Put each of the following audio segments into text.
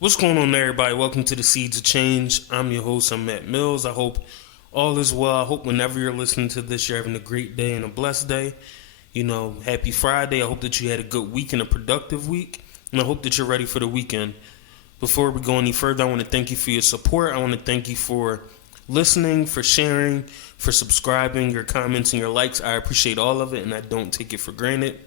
What's going on, everybody? Welcome to the Seeds of Change. I'm your host, I'm Matt Mills. I hope all is well. I hope whenever you're listening to this, you're having a great day and a blessed day. Happy Friday. I hope that you had a good week and a productive week. And I hope that you're ready for the weekend. Before we go any further, I want to thank you for your support. I want to thank you for listening, for sharing, for subscribing, your comments and your likes. I appreciate all of it, and I don't take it for granted.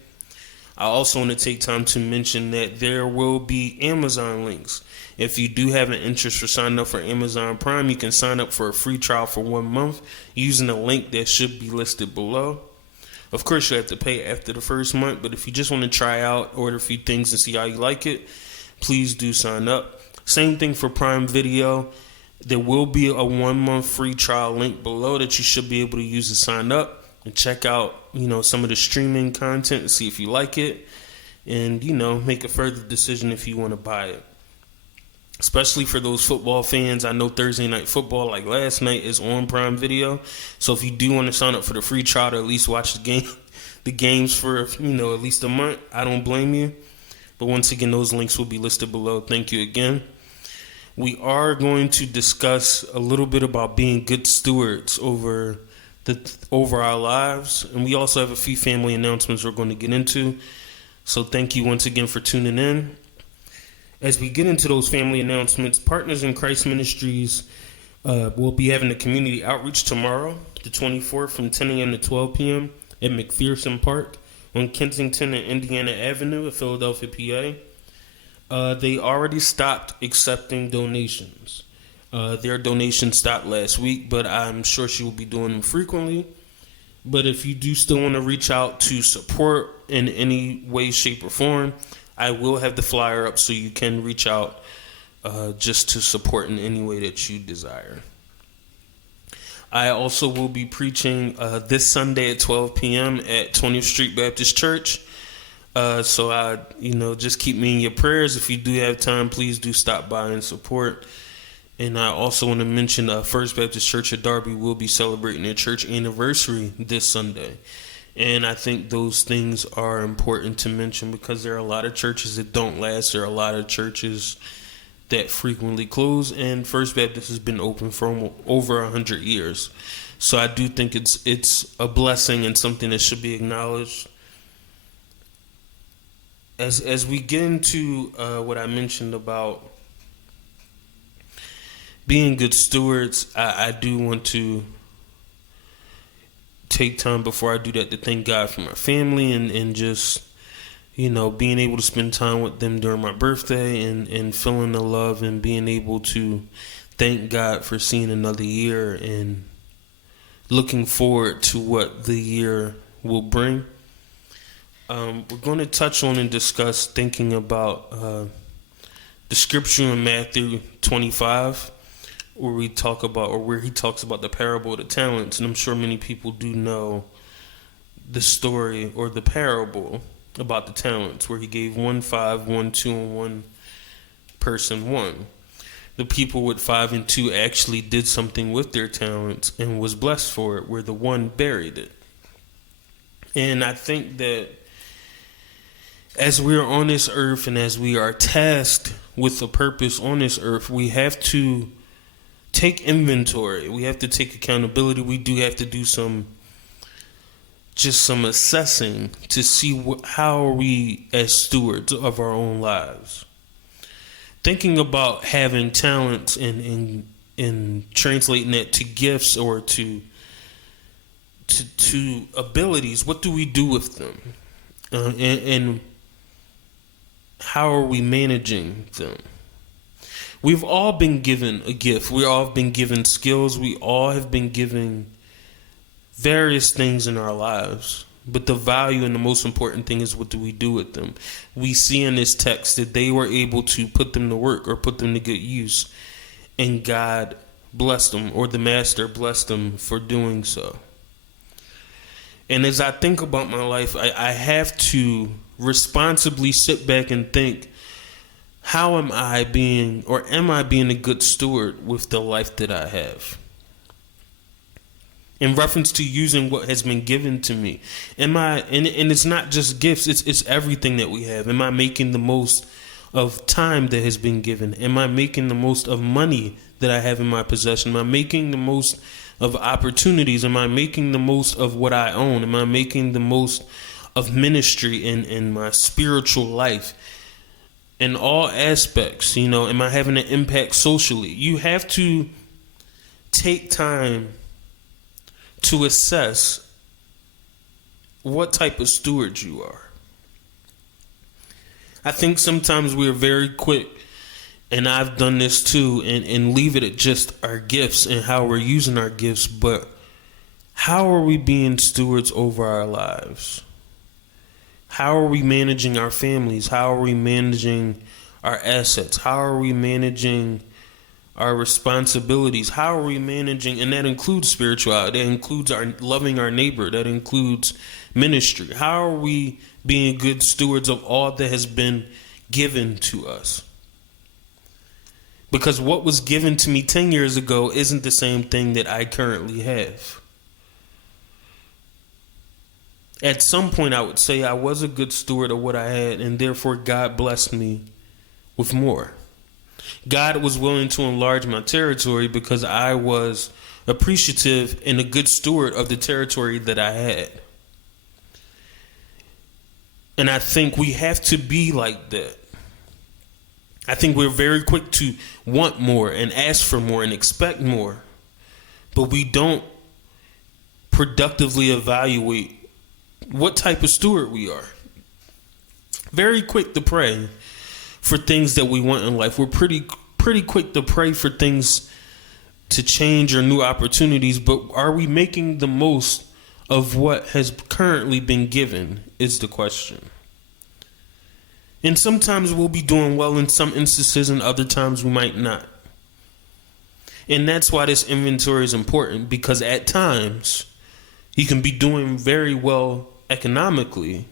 I also want to take time to mention that there will be Amazon links. If you do have an interest for signing up for Amazon Prime, you can sign up for a free trial for 1 month using the link that should be listed below. Of course, you have to pay after the first month, but if you just want to try out, order a few things and see how you like it, please do sign up. Same thing for Prime Video. There will be a 1 month free trial link below that you should be able to use to sign up and check out, some of the streaming content and see if you like it and, make a further decision if you want to buy it. Especially for those football fans, I know Thursday Night Football, like last night, is on Prime Video. So if you do want to sign up for the free trial to at least watch the games for, at least a month, I don't blame you. But once again, those links will be listed below. Thank you again. We are going to discuss a little bit about being good stewards over our lives, and we also have a few family announcements we're going to get into. So thank you once again for tuning in. As we get into those family announcements, Partners in Christ Ministries will be having a community outreach tomorrow, the 24th, from 10 a.m. to 12 p.m. at McPherson Park on Kensington and Indiana Avenue in Philadelphia, PA. They already stopped accepting donations. Their donation stopped last week, but I'm sure she will be doing them frequently. But if you do still want to reach out to support in any way, shape, or form, I will have the flyer up so you can reach out just to support in any way that you desire. I also will be preaching this Sunday at 12 p.m. at 20th Street Baptist Church. So just keep me in your prayers. If you do have time, please do stop by and support. And I also want to mention First Baptist Church at Darby will be celebrating their church anniversary this Sunday. And I think those things are important to mention because there are a lot of churches that don't last. There are a lot of churches that frequently close. And First Baptist has been open for over 100 years. So I do think it's a blessing and something that should be acknowledged. As we get into what I mentioned about being good stewards, I do want to take time before I do that to thank God for my family and just, being able to spend time with them during my birthday and feeling the love and being able to thank God for seeing another year and looking forward to what the year will bring. We're going to touch on and discuss thinking about the scripture in Matthew 25. Where he talks about the parable of the talents, and I'm sure many people do know the story or the parable about the talents, where he gave 1 5, 1 2, and 1 person 1. The people with 5 and 2 actually did something with their talents and was blessed for it, where the 1 buried it. And I think that as we are on this earth and as we are tasked with a purpose on this earth, we have to take inventory. We have to take accountability. We do have to do some assessing to see how are we as stewards of our own lives. Thinking about having talents and translating that to gifts or to abilities. What do we do with them? And how are we managing them? We've all been given a gift. We all have been given skills. We all have been given various things in our lives. But the value and the most important thing is, what do we do with them? We see in this text that they were able to put them to work or put them to good use. And God blessed them, or the master blessed them for doing so. And as I think about my life, I have to responsibly sit back and think, how am I being a good steward with the life that I have? In reference to using what has been given to me. And it's not just gifts, it's everything that we have. Am I making the most of time that has been given? Am I making the most of money that I have in my possession? Am I making the most of opportunities? Am I making the most of what I own? Am I making the most of ministry in my spiritual life? In all aspects, am I having an impact socially? You have to take time to assess what type of steward you are. I think sometimes we're very quick, and I've done this too, and leave it at just our gifts and how we're using our gifts, but how are we being stewards over our lives? How are we managing our families? How are we managing our assets? How are we managing our responsibilities? How are we managing, and that includes spirituality, that includes our loving our neighbor, that includes ministry. How are we being good stewards of all that has been given to us? Because what was given to me 10 years ago isn't the same thing that I currently have. At some point, I would say I was a good steward of what I had, and therefore God blessed me with more. God was willing to enlarge my territory because I was appreciative and a good steward of the territory that I had. And I think we have to be like that. I think we're very quick to want more and ask for more and expect more, but we don't productively evaluate what type of steward we are. Very quick to pray for things that we want in life. We're pretty quick to pray for things to change or new opportunities, but are we making the most of what has currently been given is the question. And sometimes we'll be doing well in some instances, and other times we might not. And that's why this inventory is important, because at times you can be doing very well economically,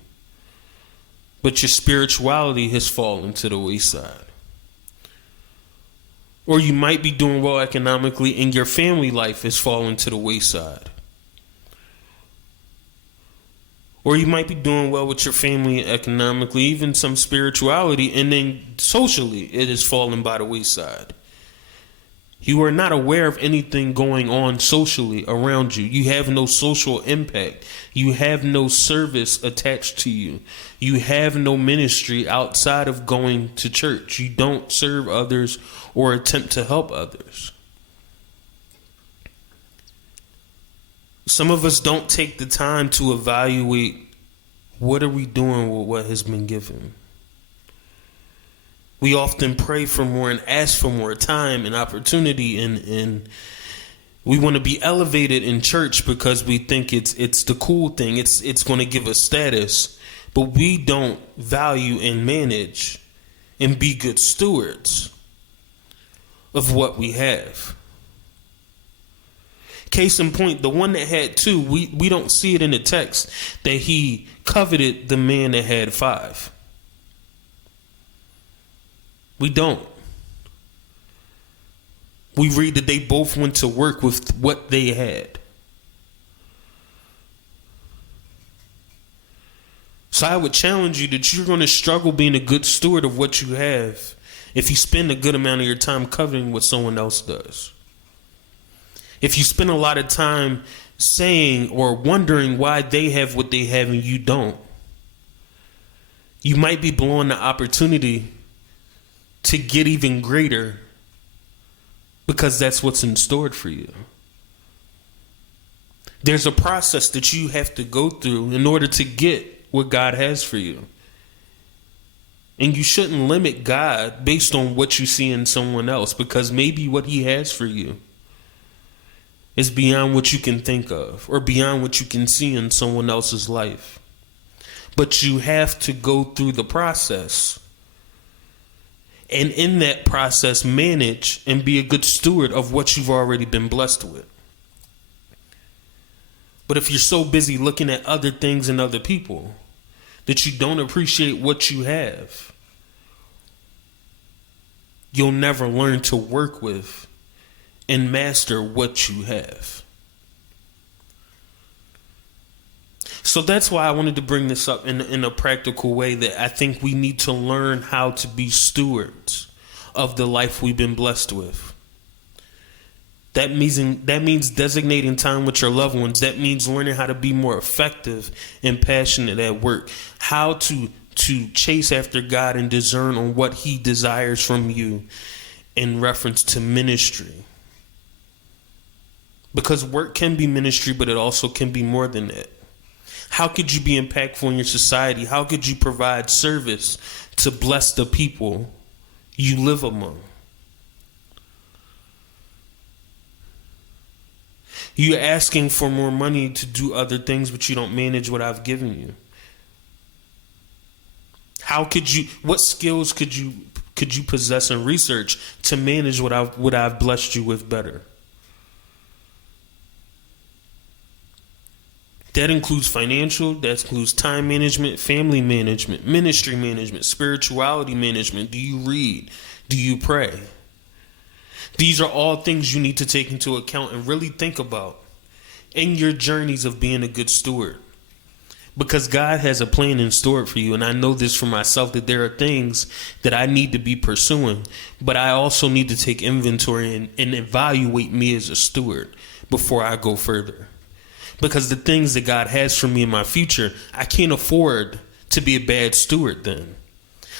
but your spirituality has fallen to the wayside. Or you might be doing well economically and your family life has fallen to the wayside. Or you might be doing well with your family economically, even some spirituality, and then socially it has fallen by the wayside. You are not aware of anything going on socially around you. You have no social impact. You have no service attached to you. You have no ministry outside of going to church. You don't serve others or attempt to help others. Some of us don't take the time to evaluate what are we doing with what has been given. We often pray for more and ask for more time and opportunity, and we want to be elevated in church because we think it's the cool thing. It's going to give us status, but we don't value and manage and be good stewards of what we have. Case in point, the one that had 2, we don't see it in the text that he coveted the man that had 5. We don't. We read that they both went to work with what they had. So I would challenge you that you're going to struggle being a good steward of what you have if you spend a good amount of your time coveting what someone else does. If you spend a lot of time saying or wondering why they have what they have and you don't, you might be blowing the opportunity to get even greater, because that's what's in store for you. There's a process that you have to go through in order to get what God has for you. And you shouldn't limit God based on what you see in someone else, because maybe what he has for you is beyond what you can think of or beyond what you can see in someone else's life. But you have to go through the process. And in that process, manage and be a good steward of what you've already been blessed with. But if you're so busy looking at other things and other people that you don't appreciate what you have, you'll never learn to work with and master what you have. So that's why I wanted to bring this up in a practical way, that I think we need to learn how to be stewards of the life we've been blessed with. That means designating time with your loved ones. That means learning how to be more effective and passionate at work. How to chase after God and discern on what He desires from you in reference to ministry. Because work can be ministry, but it also can be more than that. How could you be impactful in your society? How could you provide service to bless the people you live among? You're asking for more money to do other things, but you don't manage what I've given you. What skills could you possess and research to manage what I've blessed you with better? That includes financial, that includes time management, family management, ministry management, spirituality management. Do you read? Do you pray? These are all things you need to take into account and really think about in your journeys of being a good steward. Because God has a plan in store for you. And I know this for myself, that there are things that I need to be pursuing. But I also need to take inventory and evaluate me as a steward before I go further. Because the things that God has for me in my future, I can't afford to be a bad steward then.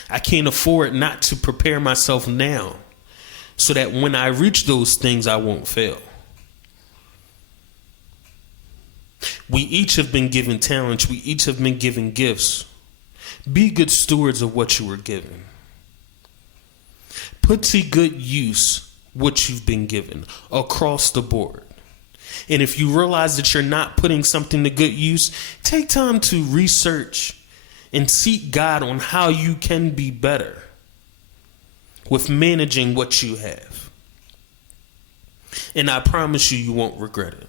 I can't afford not to prepare myself now so that when I reach those things, I won't fail. We each have been given talents. We each have been given gifts. Be good stewards of what you were given. Put to good use what you've been given across the board. And if you realize that you're not putting something to good use, take time to research and seek God on how you can be better with managing what you have. And I promise you won't regret it.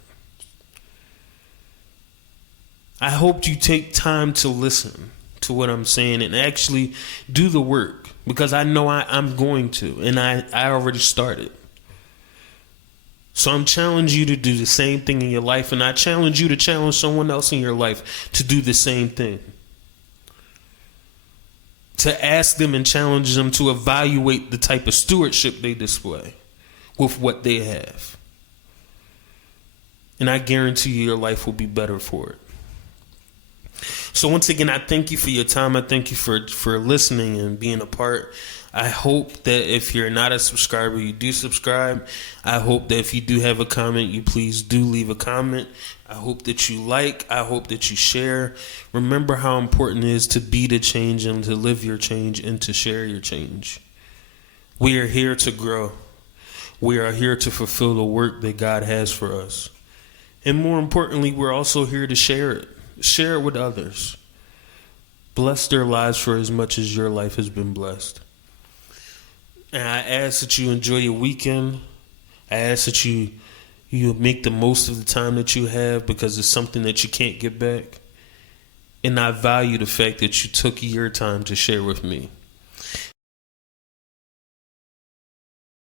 I hope you take time to listen to what I'm saying and actually do the work, because I know I'm going to, and I already started. So I'm challenging you to do the same thing in your life, and I challenge you to challenge someone else in your life to do the same thing. To ask them and challenge them to evaluate the type of stewardship they display with what they have. And I guarantee you your life will be better for it. So once again, I thank you for your time. I thank you for listening and being a part. I hope that if you're not a subscriber, you do subscribe. I hope that if you do have a comment, you please do leave a comment. I hope that you like. I hope that you share. Remember how important it is to be the change and to live your change and to share your change. We are here to grow. We are here to fulfill the work that God has for us. And more importantly, we're also here to share it. Share it with others. Bless their lives for as much as your life has been blessed. And I ask that you enjoy your weekend. I ask that you make the most of the time that you have, because it's something that you can't get back. And I value the fact that you took your time to share with me.